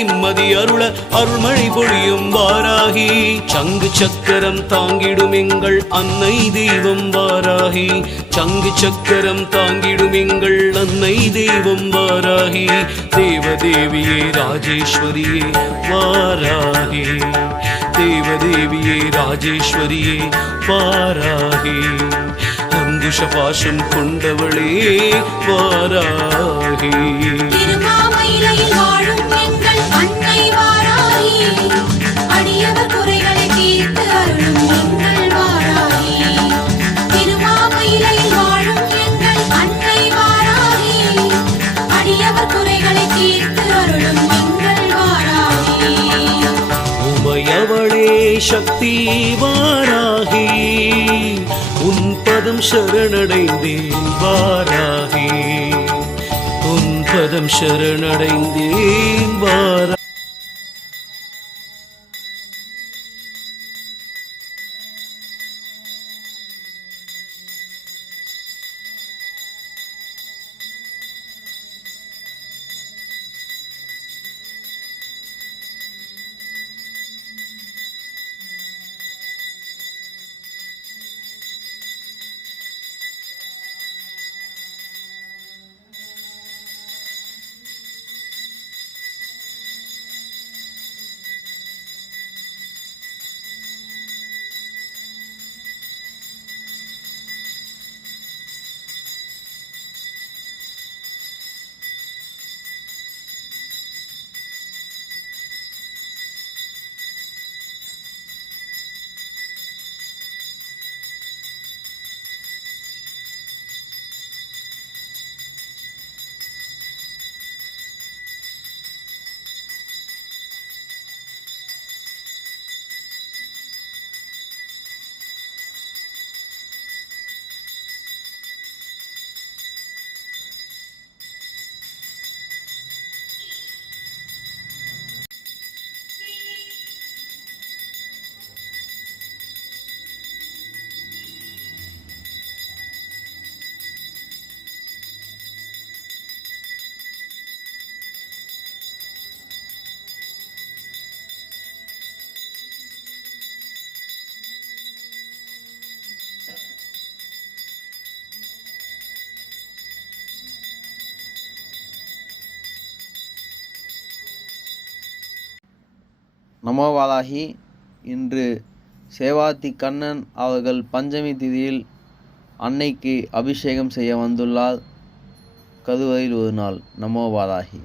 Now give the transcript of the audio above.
நிம்மதி அருள அருள்மழை பொழியும் வாராகி. சங்கு சக்கரம் தாங்கிடும் எங்கள் அன்னை தெய்வம் வாராகி. சங்கு சக்கரம் தாங்கிடும் எங்கள் அன்னை தெய்வம் வாராகி. தேவதேவியே ராஜேஸ்வரியே வாராகி. தேவதேவியே ராஜேஸ்வரியே வாராகி. அங்குஷ பாசம் கொண்டவளே வாராகி. அன்னை வாராகி, அடியவர் குறைகளை தீர்த்து அருளும் எங்கள் வாராகி. திருமாமயிலையில் வாழும் எங்கள் அன்னை வாராகி, அடியவர் குறைகளை தீர்த்து அருளும் எங்கள் வாராகி. உமையவளே சக்தி வாராகி, உன் பதம் சரணடைந்தேன் வாராகி. உன் பதம் சரணடைந்தேன் வாராகி. நமோ வாராகி. இன்று சேவாத்தி கண்ணன் அவர்கள் பஞ்சமி திதியில் அன்னைக்கு அபிஷேகம் செய்ய வந்துள்ளார். கருவறையில் ஒரு நாள். நமோ வாராகி.